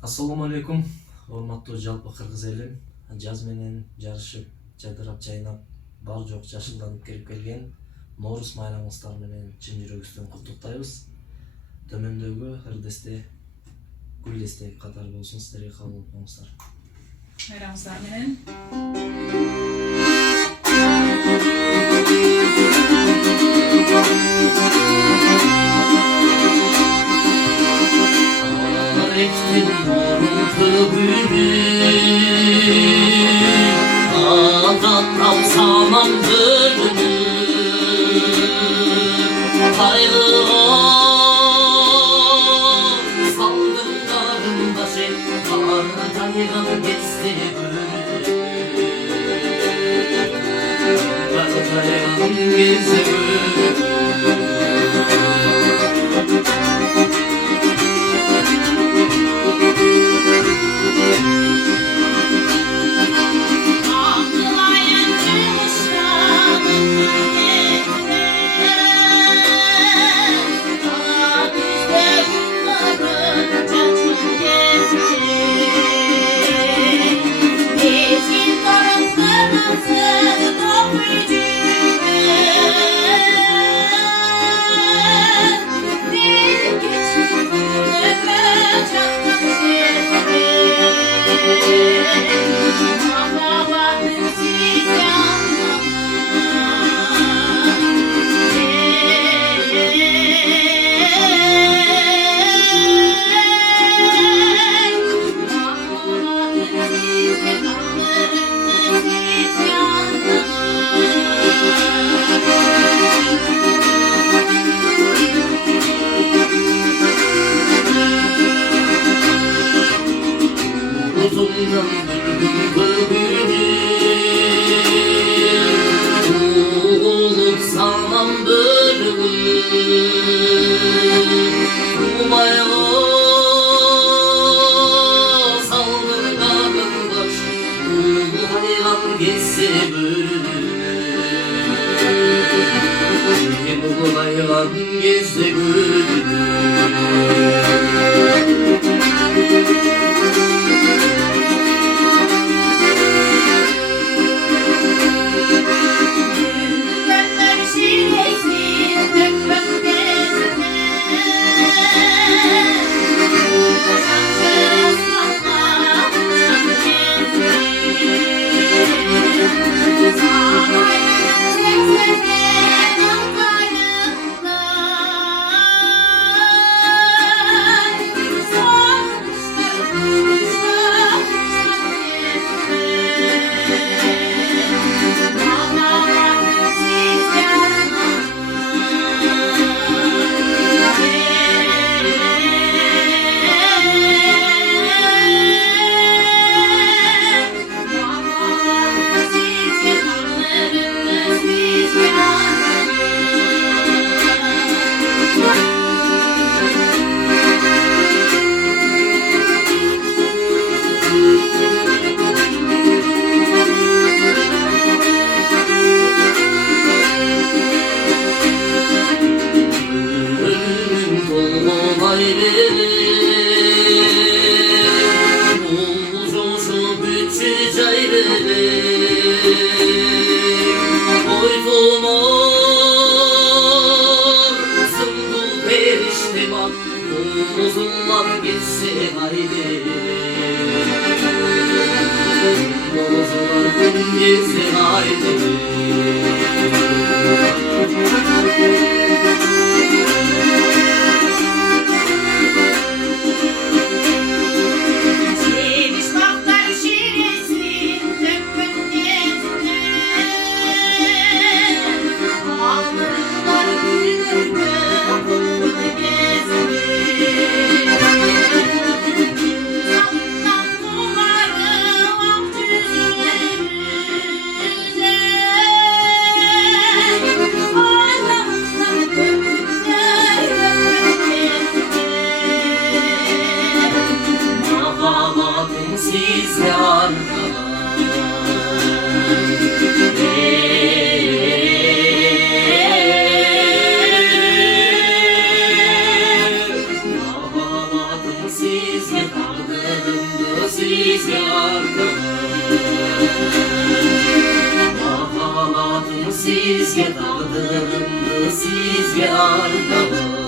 Assalamu alaikum, hormatly жалпы кыргыз элим. Жаз менен жарышып, жадырап жайнап, бар жок жашылданып кирип келген Ноорус майрамыңыздар менен чын жүрөгүбүздөн куттуктайбыз. Төмөндөгү ырдесте, гүлдесте катары болсун, сиздерге кабыл болуңуздар. Bayramınızlar menен. Rektin moruntu gülü Adatam saman bölümü Kaygığa salgınların başı Kartaygan geçti gülü Kartaygan geçti gülü Ulup salam bölümü Umayla saldırganın baş Ulu hayvan geçse bölümü Ulu hayvan geçse bölümü Uzunlar geçse haydi Uzunlar geçse haydi Siz yanına siz yakardı sizge ardağım. Mahalatım sizge dağdımdı, sizge ardağım.